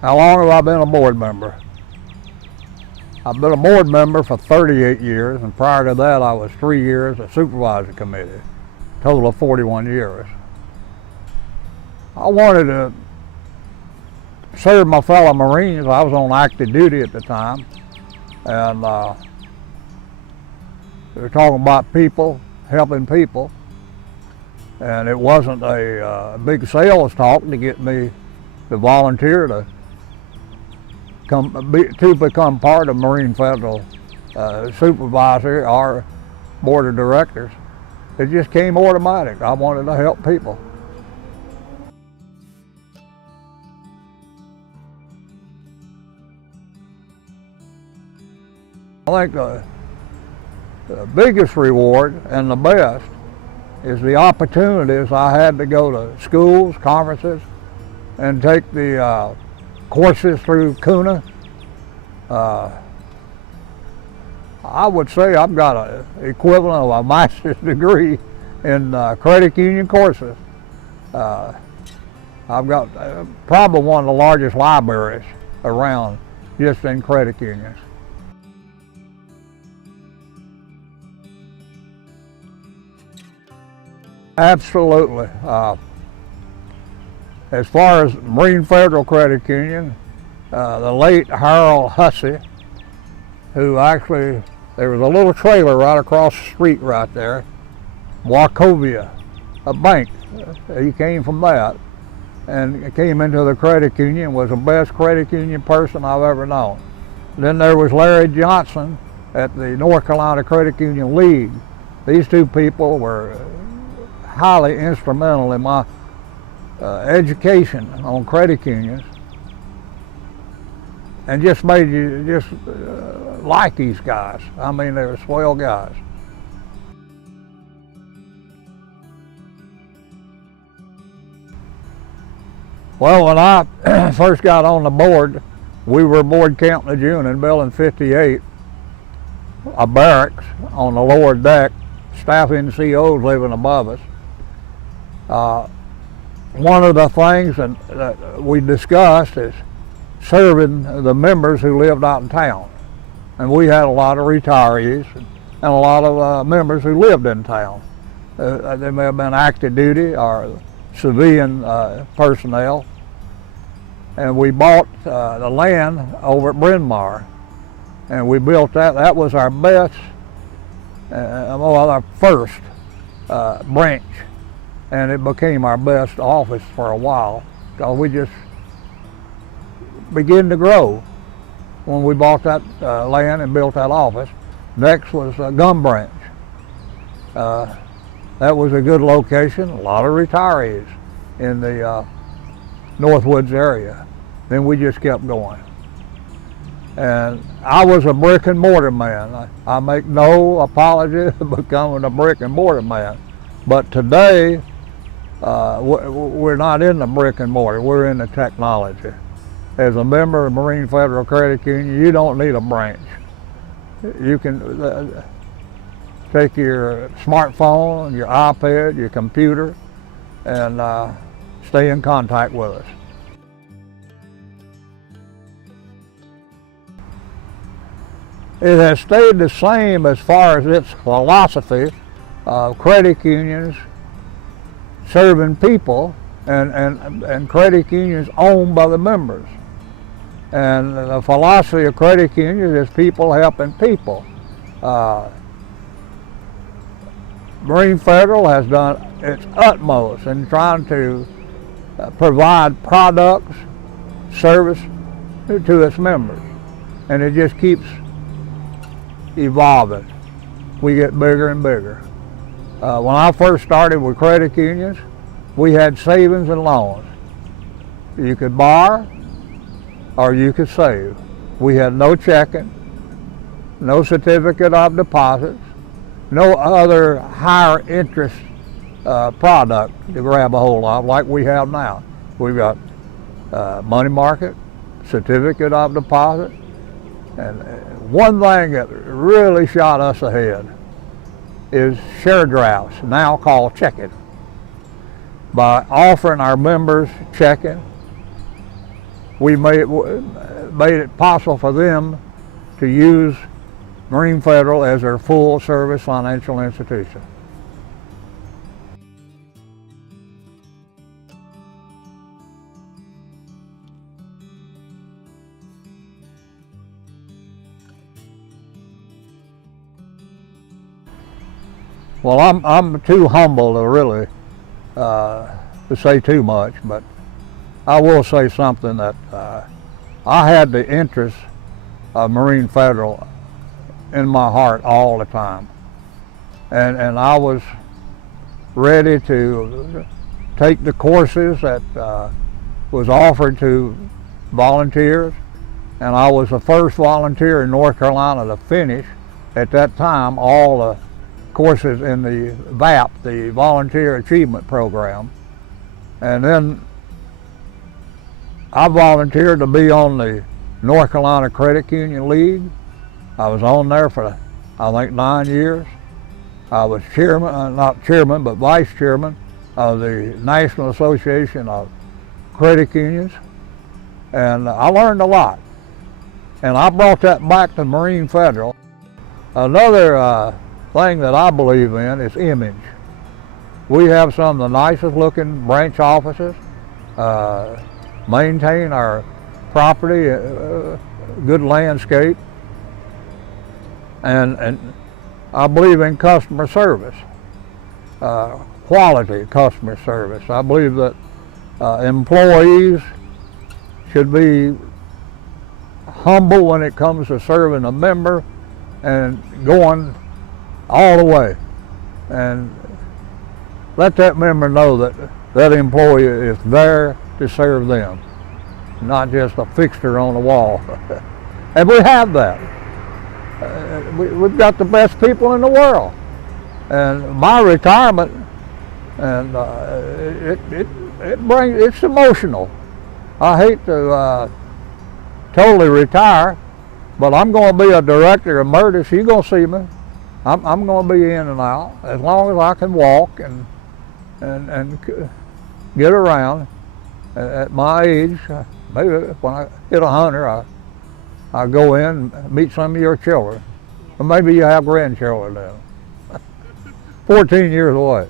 How long have I been a board member? I've been a board member for 38 years, and prior to that I was 3 years at supervisory committee, total of 41 years. I wanted to serve my fellow Marines. I was on active duty at the time, and we were talking about people, helping people, and it wasn't a big sales talk to get me to volunteer to become part of Marine Federal Supervisory or Board of Directors. It just came automatic. I wanted to help people. I think the biggest reward and the best is the opportunities I had to go to schools, conferences, and take the courses through CUNA. I would say I've got an equivalent of a master's degree in credit union courses. I've got probably one of the largest libraries around just in credit unions. Absolutely. As far as Marine Federal Credit Union, the late Harold Hussey, who actually, there was a little trailer right across the street right there, Wachovia, a bank. He came from that and came into the credit union, was the best credit union person I've ever known. Then there was Larry Johnson at the North Carolina Credit Union League. These two people were highly instrumental in my education on credit unions, and just made you just like these guys. I mean, they were swell guys. Well, when I first got on the board, we were board counting the June in Building 58, a barracks on the lower deck, staff NCOs living above us. One of the things that we discussed is serving the members who lived out in town. And we had a lot of retirees and a lot of members who lived in town. They may have been active duty or civilian personnel. And we bought the land over at Bryn Mawr, and we built that. That was our best, our first branch. And it became our best office for a while, because we just began to grow when we bought that land and built that office. Next was Gum Branch. That was a good location, a lot of retirees in the Northwoods area. Then we just kept going. And I was a brick and mortar man. I make no apology for becoming a brick and mortar man. But today, we're not in the brick and mortar, we're in the technology. As a member of Marine Federal Credit Union, you don't need a branch. You can take your smartphone, your iPad, your computer, and stay in contact with us. It has stayed the same as far as its philosophy of credit unions serving people, and credit unions owned by the members. And the philosophy of credit unions is people helping people. Marine Federal has done its utmost in trying to provide products, service to its members. And it just keeps evolving. We get bigger and bigger. When I first started with credit unions, we had savings and loans. You could borrow or you could save. We had no checking, no certificate of deposits, no other higher interest product to grab a hold of like we have now. We've got money market, certificate of deposit, and one thing that really shot us ahead is share drafts, now called checking. By offering our members checking, we made it possible for them to use Marine Federal as their full service financial institution. Well, I'm too humble to really to say too much, but I will say something that I had the interest of Marine Federal in my heart all the time, and I was ready to take the courses that was offered to volunteers, and I was the first volunteer in North Carolina to finish at that time all the courses in the VAP, the Volunteer Achievement Program. And then I volunteered to be on the North Carolina Credit Union League. I was on there for, I think, 9 years. I was chairman, not chairman, but vice chairman of the National Association of Credit Unions. And I learned a lot. And I brought that back to Marine Federal. Another thing that I believe in is image. We have some of the nicest looking branch offices, maintain our property, good landscape, and I believe in customer service, quality customer service. I believe that employees should be humble when it comes to serving a member and going all the way, and let that member know that that employee is there to serve them, not just a fixture on the wall. And we have that. We've got the best people in the world. And my retirement, and it's emotional. I hate to totally retire, but I'm going to be a director of Murtis. You're going to see me. I'm going to be in and out as long as I can walk and get around. At my age, maybe when I hit 100, I'll go in and meet some of your children. Or maybe you have grandchildren then. 14 years away.